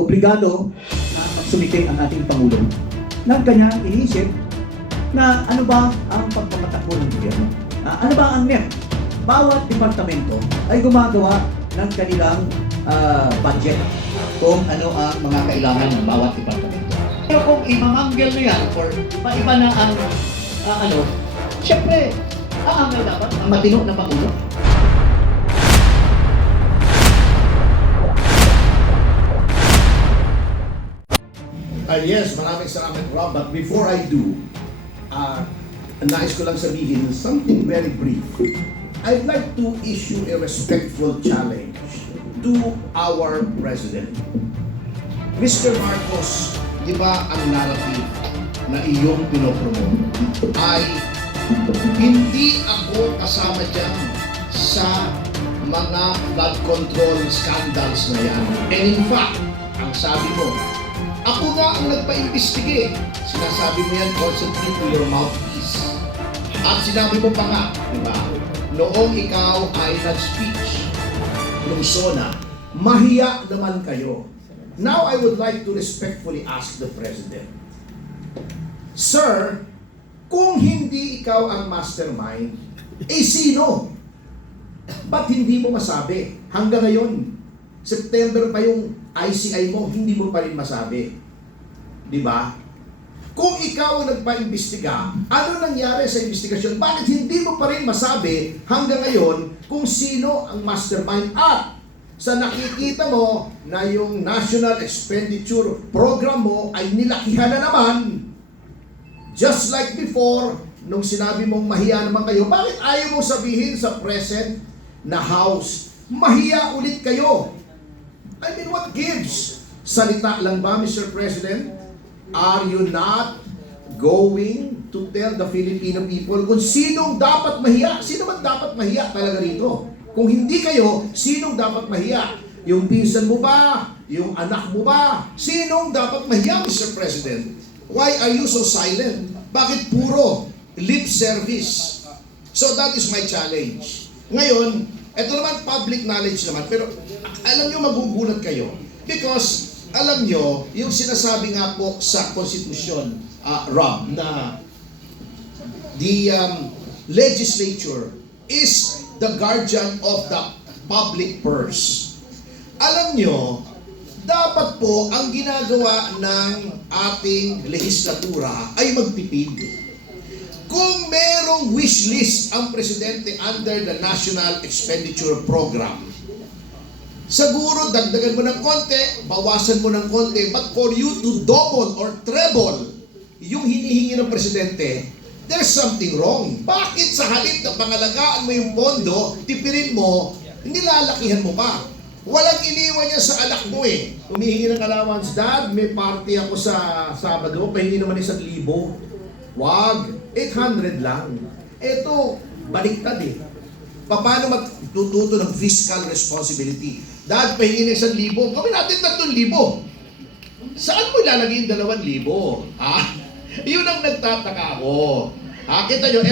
Obligado na magsumite ang ating Pangulo ng kanyang iniisip na ano ba ang pagpamatakbo ng gobyerno. Ano ba ang NEP? Bawat departamento ay gumagawa ng kanilang budget kung ano ang mga kailangan ng bawat departamento. Pero kung imamanggel na yan or maiba na ang syempre, aangal dapat ang matino na Pangulo. Yes, maraming salamat, Rob. But before I do, nais ko lang sabihin something very brief. I'd like to issue a respectful challenge to our President. Mr. Marcos, di ba ang narrative na iyong pinopromote ay hindi ako kasama dyan sa mga flood control scandals na yan. And in fact, ang sabi mo, ako nga ang nagpa-imbestige. Sinasabi mo yan, concentrate to your mouthpiece. At sinabi mo pa nga, di ba, noong ikaw ay nag-speech, nung SONA, mahiya naman kayo. Now, I would like to respectfully ask the President, Sir, kung hindi ikaw ang mastermind, sino? Ba't hindi mo masabi? Hanggang ngayon, September pa yung ICI mo, hindi mo pa rin masabi. Di ba? Kung ikaw ang nagpa-imbestiga, ano nangyari sa investigasyon? Bakit hindi mo pa rin masabi hanggang ngayon kung sino ang mastermind? At sa nakikita mo na yung National Expenditure Program mo ay nilakihan na naman, just like before, nung sinabi mong mahiya naman kayo, bakit ayaw mo sabihin sa present na House, mahiya ulit kayo? I mean, what gives? Salita lang ba, Mr. President? Are you not going to tell the Filipino people kung sinong dapat mahiya? Sino man dapat mahiya talaga rito? Kung hindi kayo, sinong dapat mahiya? Yung pinsan mo ba? Yung anak mo ba? Sinong dapat mahiya, Mr. President? Why are you so silent? Bakit puro lip service? So that is my challenge. Ngayon, ito naman public knowledge naman, pero alam nyo, magugulat kayo. Because, alam nyo, yung sinasabi nga po sa Constitution, Rob, na the legislature is the guardian of the public purse. Alam nyo, dapat po ang ginagawa ng ating legislatura ay magtipid. Kung merong wish list ang presidente under the National Expenditure Program, siguro dagdagan mo ng konti, bawasan mo ng konti, but for you to double or treble yung hinihingi ng presidente, there's something wrong. Bakit sa halip na pangalagaan mo yung pondo, tipirin mo, nilalakihan mo pa? Walang iniwan niya sa anak mo eh. Humihingi ng allowance, Dad, may party ako sa Sabado, pahingi naman 1,000. Wag, 800 lang. Ito, baliktad eh. Paano magtututo ng fiscal responsibility? Dad, pahingi ng 1,000. Gawin natin 3,000. Saan mo ilalagay yung 2,000? Yun ang nagtataka ako. Kita nyo,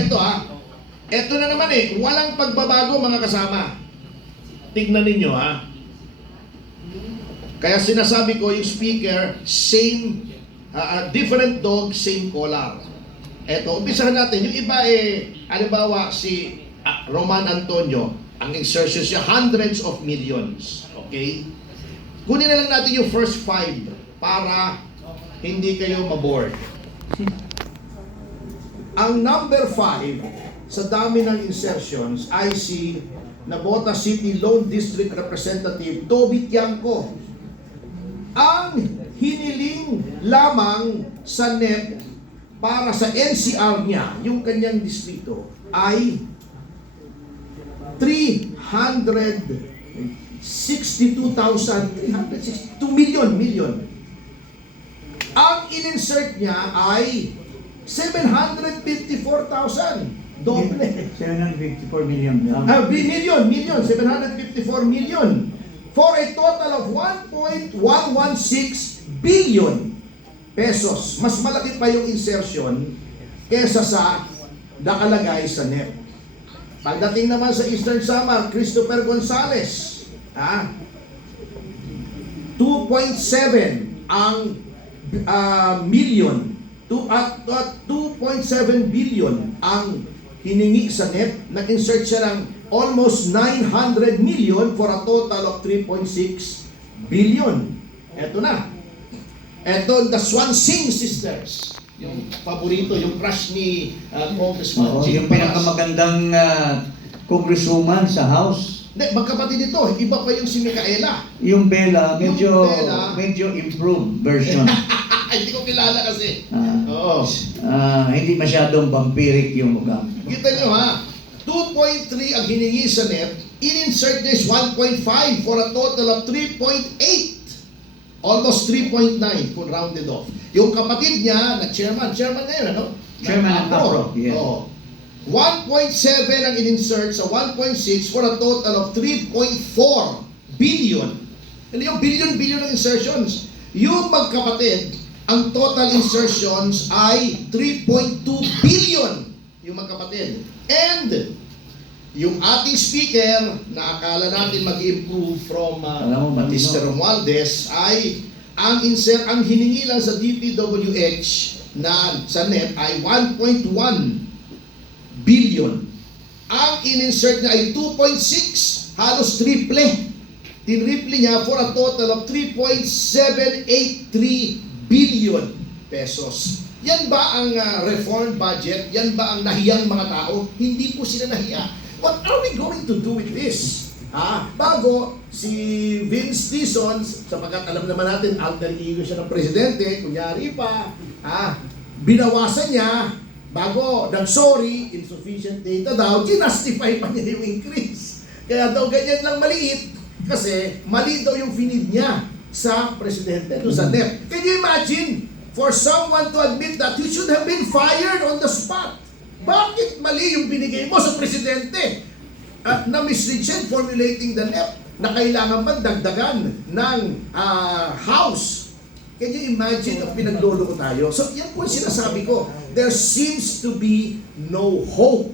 ito na naman eh. Walang pagbabago mga kasama. Tignan ninyo Kaya sinasabi ko yung speaker, same, different dog, same collar. Eto, umpisahan natin. Yung iba halimbawa si Roman Antonio, ang insertions niya, hundreds of millions. Okay? Kunin na lang natin yung first 5 para hindi kayo maboard. Ang number 5, sa dami ng insertions, I see Nabota City Lone District Representative Toby Tiangco. Ang hiniling lamang sa NEP para sa NCR niya, yung kanyang distrito, ay 362 million. Ang in-insert niya ay 754,000. Doble. 754 million. Million. 754 million. For a total of 1.116 billion pesos. Mas malaki pa yung insertion kesa sa nakalagay sa NEP. Pagdating naman sa Eastern Samar, Christopher Gonzales, 2.7 ang million, 2.7 billion ang hiningi sa NEP. Nag-insert siya ng almost 900 million for a total of 3.6 billion. Eto na. Eto, the Swansing sisters. Yung paborito, yung crush ni Congressman Oo, Jim yung pinakamagandang congresswoman sa House. Hindi, magkapatid ito. Iba pa yung si Micaela. Yung Bella, medyo, Yung Bella. medyo improved version. Hindi ko kilala kasi. Ah. Oo. Hindi masyadong vampiric yung mukha. Kita nyo ha, 2.3 ang hiningi sa NEP, in-insert niya is 1.5 for a total of 3.8. Almost 3.9 kung rounded off. Yung kapatid niya, na chairman na yun, ano? Chairman ng APRO, yeah. Oo. 1.7 ang in-insert sa 1.6 for a total of 3.4 billion. Ano yung billion ng insertions? Yung magkapatid, ang total insertions ay 3.2 billion yung magkapatid. And yung ating speaker na akala natin mag-improve from Alam mo, Mr. Romualdez ay ang hiningi lang sa DPWH na sa NEP ay 1.1 billion. Ang in-insert niya ay 2.6, halos triple. Tinriple niya for a total of 3.783 billion pesos. Yan ba ang reform budget? Yan ba ang nahiyang mga tao? Hindi po sila nahiya. What are we going to do with this? Bago si Vince Dizon, sapagkat alam naman natin, alter ego siya ng presidente, kunyari pa, binawasan niya, bago nag-sorry, insufficient data daw, ginastify pa niya yung increase. Kaya daw ganyan lang maliit, kasi mali daw yung finid niya sa presidente, doon sa NEP. Can you imagine, for someone to admit that you should have been fired on the spot? Bakit mali yung binigay mo sa presidente? Na mislead siya formulating the NEP na kailangan ba dagdagan ng House? Can you imagine ang pinaglolo ko tayo? So yan po sinasabi ko, there seems to be no hope.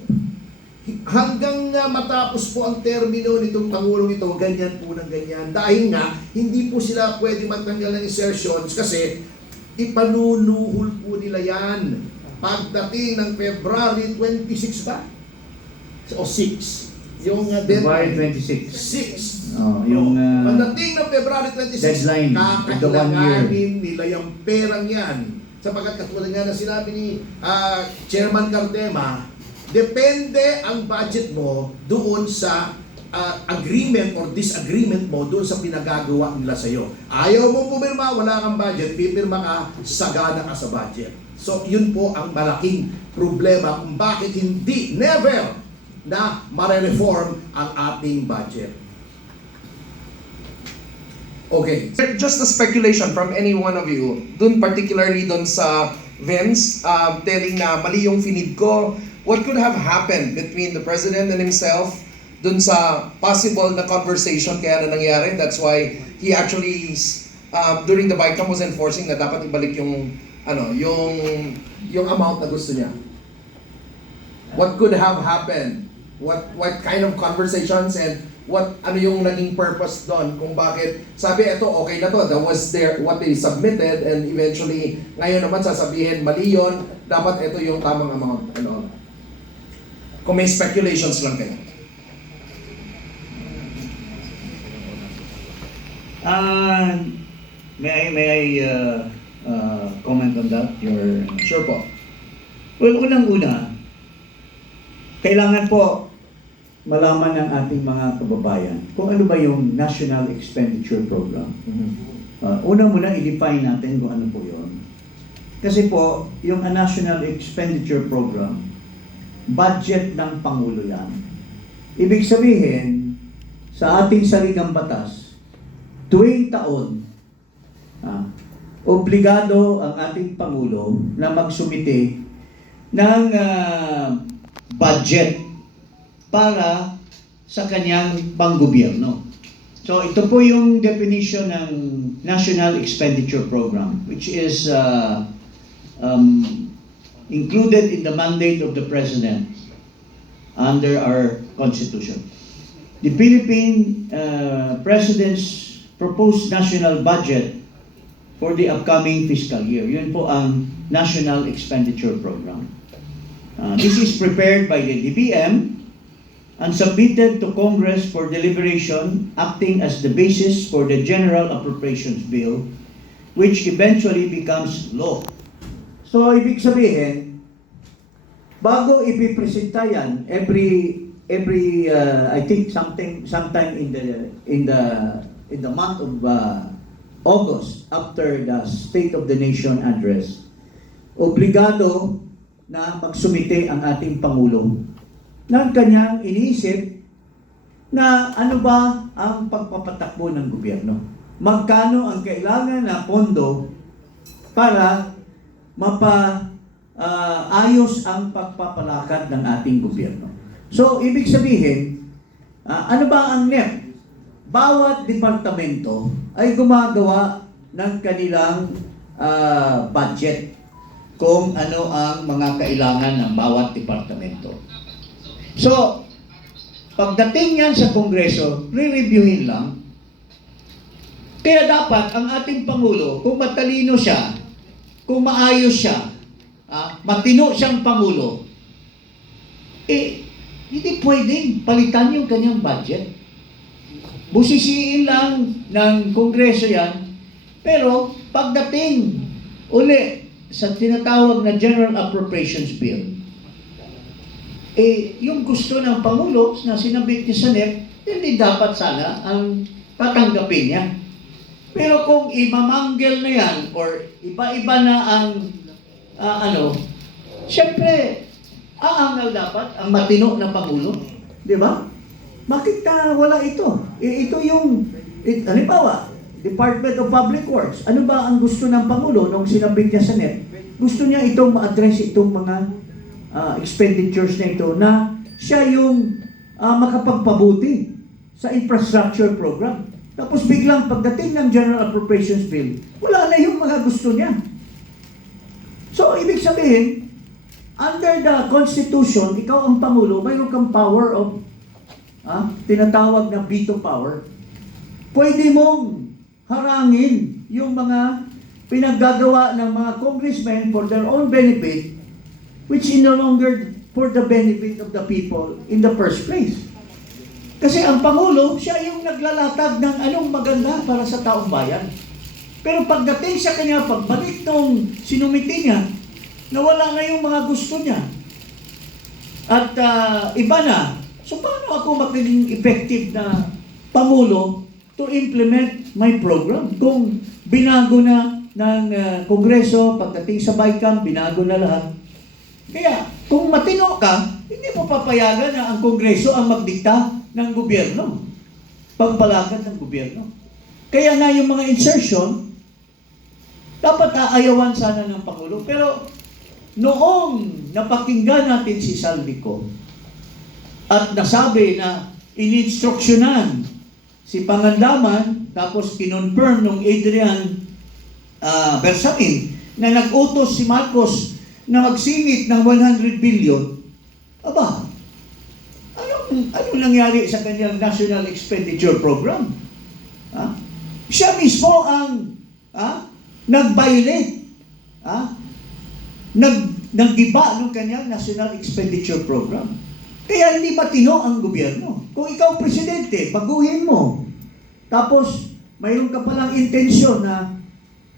Hanggang matapos po ang termino nitong Pangulong ito, ganyan po ng ganyan. Dahil nga, hindi po sila pwede magtanggal ng insertions kasi ipanunuhol po nila yan. Pagdating ng February 26 ba? O 6? Yung February 26. 6. Yung Pagdating ng February 26, deadline, kakailanganin nila yung perang yan. Sapagkat katulad nga na sinabi ni Chairman Cardema, depende ang budget mo doon sa agreement or disagreement mo doon sa pinagagawa nila sa'yo. Ayaw mong pumirma, wala kang budget, pipirma ka, sagana ka sa budget. So, yun po ang malaking problema kung bakit hindi, never, na mare-reform ang ating budget. Okay. Just a speculation from any one of you, dun particularly dun sa Vince, telling na mali yung finid ko, what could have happened between the President and himself dun sa possible na conversation kaya na nangyari? That's why he actually, during the BICAM was enforcing na dapat ibalik yung yung amount na gusto niya. What could have happened? What kind of conversations and ano yung naging purpose doon kung bakit sabi ito okay na to, that was what they submitted, and eventually ngayon naman sasabihin mali yun, dapat ito yung tamang amount, kung may speculations lang kayo. May I comment on that? Sure po. Well, unang-una, kailangan po malaman ng ating mga kababayan kung ano ba yung National Expenditure Program. Una muna, i-define natin kung ano po yun. Kasi po, yung National Expenditure Program, budget ng Pangulo yan. Ibig sabihin, sa ating saligang batas, tuwing taon, obligado ang ating Pangulo na magsumite ng budget para sa kanyang panggobyerno. So ito po yung definition ng National Expenditure Program, which is included in the mandate of the President under our Constitution. The Philippine President's proposed national budget for the upcoming fiscal year. Yun po ang National Expenditure Program. This is prepared by the DBM and submitted to Congress for deliberation, acting as the basis for the General Appropriations Bill, which eventually becomes law. So, ibig sabihin, bago ipipresenta yan, every I think sometime in the month of August, after the State of the Nation address, obligado na magsumite ang ating Pangulo ng kanyang iniisip na ano ba ang pagpapatakbo ng gobyerno. Magkano ang kailangan na pondo para ayos ang pagpapalakad ng ating gobyerno. So, ibig sabihin, ano ba ang NEP? Bawat departamento ay gumagawa ng kanilang budget kung ano ang mga kailangan ng bawat departamento. So, pagdating yan sa Kongreso, re-reviewin lang. Kaya dapat ang ating Pangulo, kung matalino siya, kung maayos siya, matino siyang Pangulo, hindi pwedeng palitan yung kanyang budget. Busisiin lang ng Kongreso yan, pero pagdating uli sa tinatawag na General Appropriations Bill, yung gusto ng Pangulo na sinabit niya sa NEP, hindi dapat sana ang tatanggapin niya. Pero kung imamanggel na yan or iba-iba na ang siyempre, aangal dapat ang matino na Pangulo. Di ba? Bakit wala ito? Ito yung, halimbawa, Department of Public Works. Ano ba ang gusto ng Pangulo nung sinabit niya sa NEP? Gusto niya itong ma-address itong mga expenditures na ito na siya yung makapagpabuti sa infrastructure program. Tapos biglang pagdating ng General Appropriations Bill, wala na yung mga gusto niya. So, ibig sabihin, under the Constitution, ikaw ang Pangulo, mayroon kang power of tinatawag na veto power. Pwede mong harangin yung mga pinaggagawa ng mga congressmen for their own benefit, which is no longer for the benefit of the people in the first place. Kasi ang Pangulo, siya yung naglalatag ng anong maganda para sa taong bayan. Pero pagdating sa kanya, pagbalik nung sinumiti niya, nawala na yung mga gusto niya. At iba na. So paano ako magiging effective na Pangulo to implement my program? Kung binago na ng Kongreso, pagdating sa BICAM, binago na lahat. Kaya, kung matino ka, hindi mo papayagan na ang Kongreso ang magdikta ng gobyerno. Pagbalakad ng gobyerno. Kaya na yung mga insertion, dapat aayawan sana ng Pangulo. Pero, noong napakinggan natin si Saldico, at nasabi na ininstruksyonan si Pangandaman, tapos kinonfirm nung Adrian Bersamin, na nag-utos si Marcos na magsingit ng 100 billion, aba, anong nangyari sa kanyang National Expenditure Program? Siya mismo ang nag-violate, nag-giba ng kanyang National Expenditure Program. Kaya hindi matino ang gobyerno. Kung ikaw presidente, baguhin mo. Tapos, mayroon ka palang intensyon na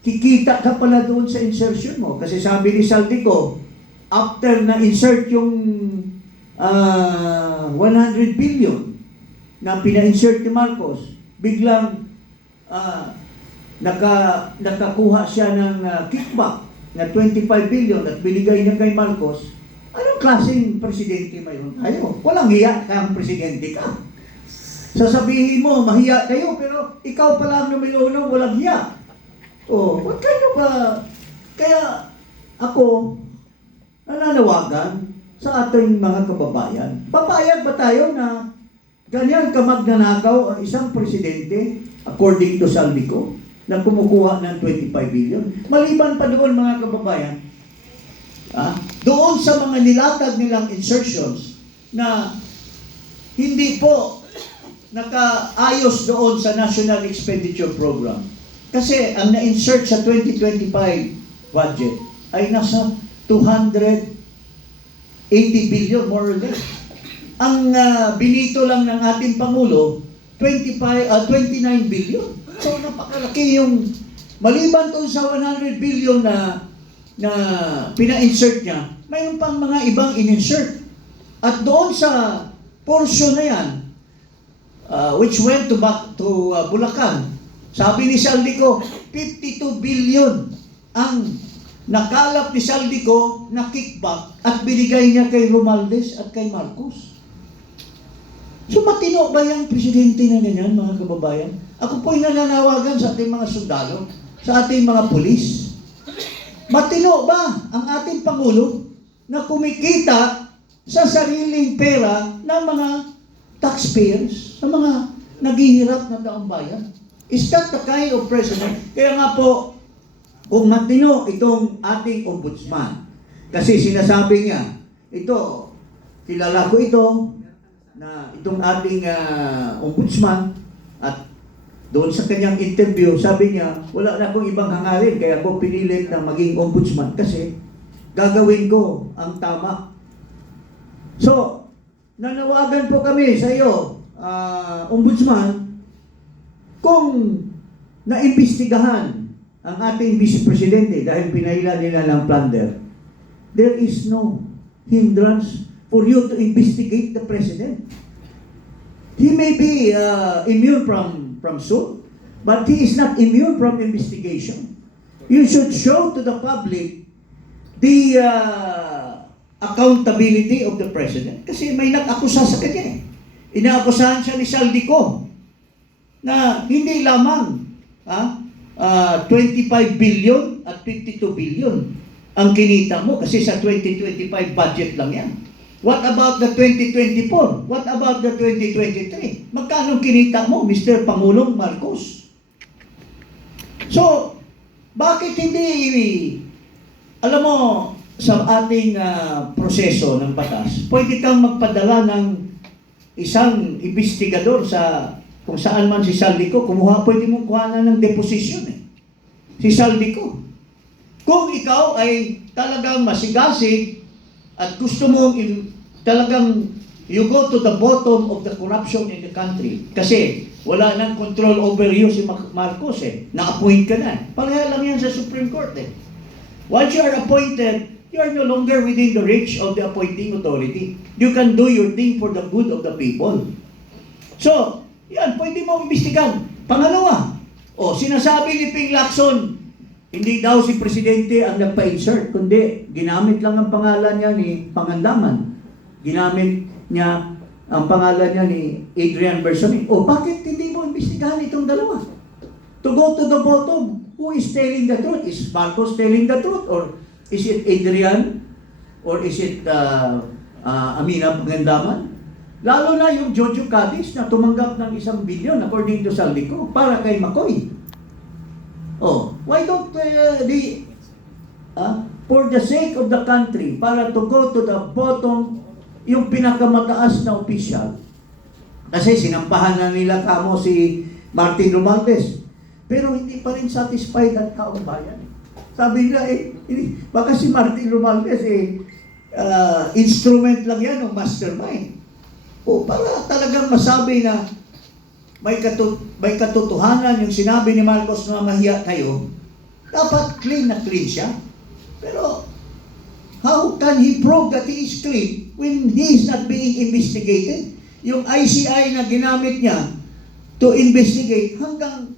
kikita ka pala doon sa insertion mo. Kasi sabi ni Saldico, after na-insert yung 100 billion na pina-insert ni Marcos, biglang nakakuha siya ng kickback na 25 billion at binigay niya kay Marcos. Anong klaseng presidente mayroon tayo? Walang hiya kang presidente ka. Sasabihin mo, mahiya kayo, pero ikaw pala ang numero walang hiya. What kind of kaya ako, nananawagan sa ating mga kababayan. Papayag ba tayo na ganyan ka magnanakaw ang isang presidente, according to Saldico, na kumukuha ng 25 billion? Maliban pa doon, mga kababayan, doon sa mga nilatag nilang insertions na hindi po nakaayos doon sa National Expenditure Program. Kasi ang na-insert sa 2025 budget ay nasa 280 billion, more or less. Ang binito lang ng ating Pangulo, 29 billion. So napakalaki yung, maliban doon sa 100 billion na pina-insert niya, mayroon pang mga ibang in-insert. At doon sa portion na yan, which went to Bulacan, sabi ni Saldico, 52 billion ang nakalap ni Saldico na kickback at binigay niya kay Romualdez at kay Marcos. So matino ba yung presidente na ganyan, mga kababayan? Ako po'y nananawagan sa ating mga sundalo, sa ating mga pulis. Matino ba ang ating Pangulo na kumikita sa sariling pera ng mga taxpayers, sa mga naghihirap na taong bayan? Is that the kind of president? Kaya nga po, kung matino itong ating ombudsman, kasi sinasabi niya, ito, kilala ko ito, na itong ating ombudsman, at doon sa kanyang interview, sabi niya, wala na akong ibang hangarin, kaya ako pinilit na maging ombudsman kasi gagawin ko ang tama. So, nanawagan po kami sa iyo, ombudsman, kung naimbestigahan ang ating vice presidente dahil pinahila nila ng plunder, there is no hindrance for you to investigate the president. He may be immune from suit, but he is not immune from investigation. You should show to the public the accountability of the president. Kasi may nag-akusa sa kanya. Inaakusahan siya ni Saldico na hindi lamang 25 billion at 52 billion ang kinita mo kasi sa 2025 budget lang yan. What about the 2024? What about the 2023? Magkano kinita mo, Mr. Pangulong Marcos? So, bakit hindi, alam mo, sa ating proseso ng batas, pwede kang magpadala ng isang investigador sa kung saan man si Saldico, pwede mong kuhanan ng deposition si Saldico. Kung ikaw ay talagang masigasig at gusto mong talagang you go to the bottom of the corruption in the country, kasi wala nang control over you si Marcos na-appoint ka na. Pareha lang yan sa Supreme Court Once you are appointed, you are no longer within the reach of the appointing authority. You can do your thing for the good of the people. So, yan, pwede mo imbestigan. Pangalawa, sinasabi ni Ping Lacson, hindi daw si Presidente ang nagpa-insert, kundi ginamit lang ang pangalan niya ni Pangandaman. Ginamit niya ang pangalan niya ni Adrian Bersonin. Bakit hindi mo imbestigahan itong dalawa? To go to the bottom, who is telling the truth? Is Marcos telling the truth? Or is it Adrian? Or is it Amina Pangandaman? Lalo na yung Jojo Cadiz na tumanggap ng 1 billion according to Saldico para kay McCoy. Why don't for the sake of the country, para to go to the bottom, yung pinakamataas na opisyal, kasi sinampahan na nila kamo si Martin Romualdez, pero hindi pa rin satisfied ang taong bayan. Sabi nila, baka si Martin Romualdez, instrument lang yan o mastermind. Para talagang masabi na may katotohanan yung sinabi ni Marcos na mahiya kayo, dapat clean na clean siya. Pero, how can he prove that he is clean when he is not being investigated? Yung ICI na ginamit niya to investigate hanggang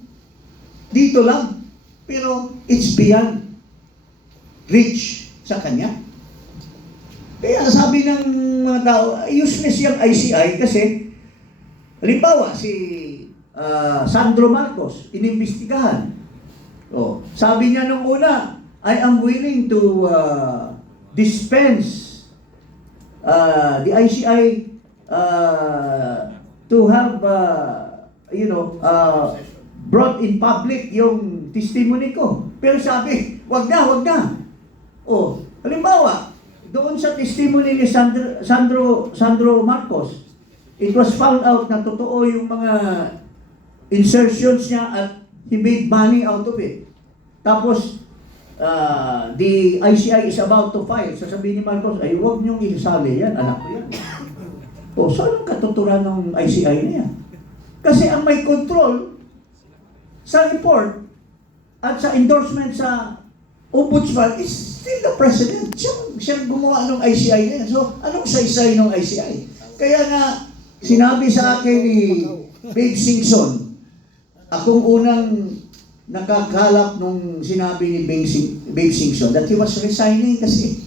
dito lang. Pero, it's beyond reach sa kanya. Kaya sabi ng mga tao, useless yung ICI kasi, halimbawa, si Sandro Marcos, inimbestigahan. Sabi niya nung una, I am willing to dispense the ICI to have, brought in public yung testimony ko. Pero sabi, wag na. Halimbawa, doon sa testimony ni Sandro Marcos, it was found out na totoo yung mga insertions niya at he made money out of it. Tapos, the ICI is about to file. Sasabihin ni Marcos, ay huwag niyong isali yan, anak ko yan. O, so anong katuturan ng ICI na yan? Kasi ang may control sa report at sa endorsement sa ombudsman is still the president. Siya gumawa ng ICI na yan. So, anong saysay ng ICI? Kaya nga, sinabi sa akin ni Babe Singson, akong unang nakakalap nung sinabi ni Babe Singson that he was resigning kasi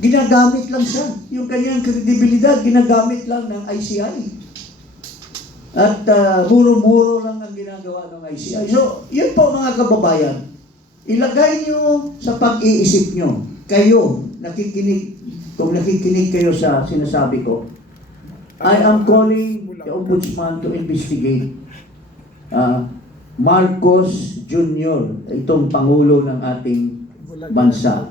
ginagamit lang siya. Yung kanyang kredibilidad, ginagamit lang ng ICI. At muro-muro lang ang ginagawa ng ICI. So, yun po mga kababayan, ilagay nyo sa pag-iisip nyo. Kayo, kung nakikinig kayo sa sinasabi ko, I am calling the Ombudsman to investigate Marcos Jr., itong Pangulo ng ating bansa.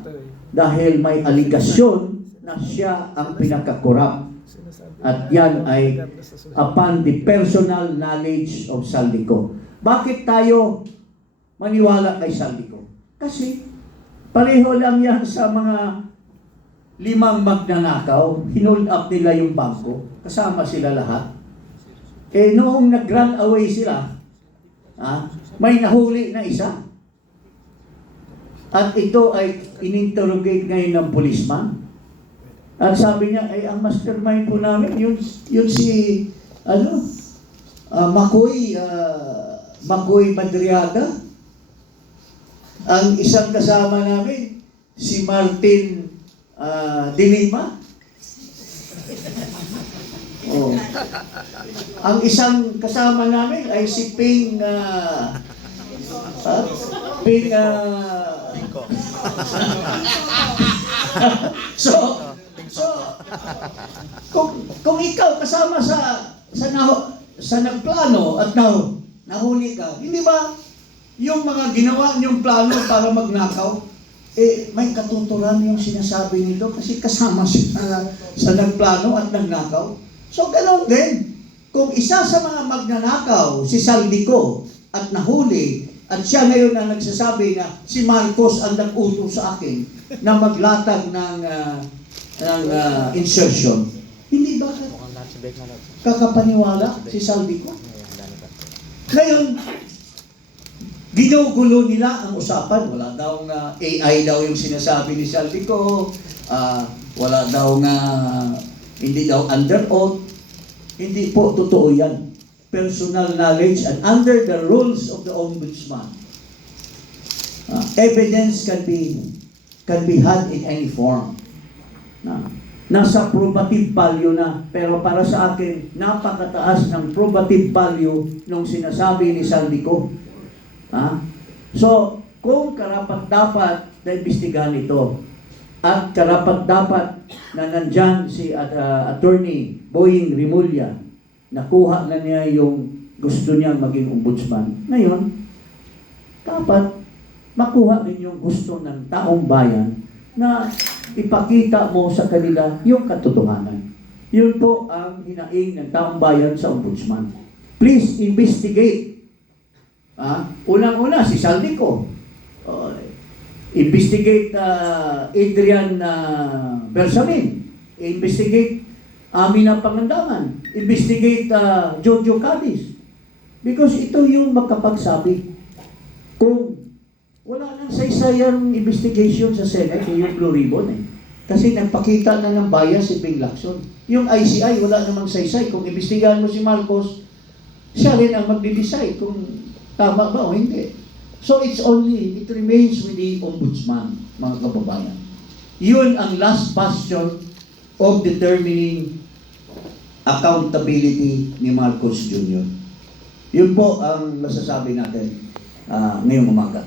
Dahil may aligasyon na siya ang pinakakorap. At yan ay upon the personal knowledge of Saldico. Bakit tayo maniwala kay Saldico? Kasi pareho lang yan sa mga 5 magnanakaw. Hinold up nila yung bangko. Kasama sila lahat. Eh noong nag-run away sila, may nahuli na isa. At ito ay ininterrogate ngayon ng policeman. At sabi niya, ay ang mastermind po namin, yun si, Makoy Madriaga. Ang isang kasama namin, si Martin De Lima. Oh. Ang isang kasama namin ay si Ping kung ikaw kasama sa nagplano at nahuli ka, hindi ba yung mga ginawa niyong plano para magnakaw, may katuturan yung sinasabi nito kasi kasama siya sa nagplano at nagnakaw. So ganoon din, kung isa sa mga magnanakaw, si Saldico, at nahuli, at siya ngayon ang nagsasabi na si Marcos ang nag-utos sa akin na maglatag ng insertion, hindi ba kakapaniwala si Saldico? Ngayon, ginugulo nila ang usapan. Wala daw nga AI daw yung sinasabi ni Saldico, wala daw nga hindi daw under oath. Hindi po totoo yan. Personal knowledge and under the rules of the Ombudsman, evidence can be had in any form. Nasa probative value na, pero para sa akin, napakataas ng probative value nung sinasabi ni Saldico. So, kung karapat-dapat na imbestigahan ito, at karapat-dapat na nandyan si Attorney Boying Rimulya, nakuha na niya yung gusto niya maging ombudsman. Ngayon, dapat makuha din yung gusto ng taong bayan na ipakita mo sa kanila yung katotohanan. Yun po ang hinaing ng taong bayan sa ombudsman. Please investigate. Unang-una, si Saldico. Investigate Adrian Bersamin. Investigate Amina Pangandaman. Investigate Jojo Cadiz. Because ito yung magkapagsabi. Kung wala nang saysayang investigation sa Senate, yung Blue Ribbon Kasi nagpakita na ng bias si Ping Lacson. Yung ICI, wala namang saysay. Kung imbestigahan mo si Marcos, siya rin ang magde-decide kung tama ba o hindi. So it remains with the Ombudsman, mga kababayan. Yun ang last bastion of determining accountability ni Marcos Jr. Yun po ang masasabi natin ngayong umaga.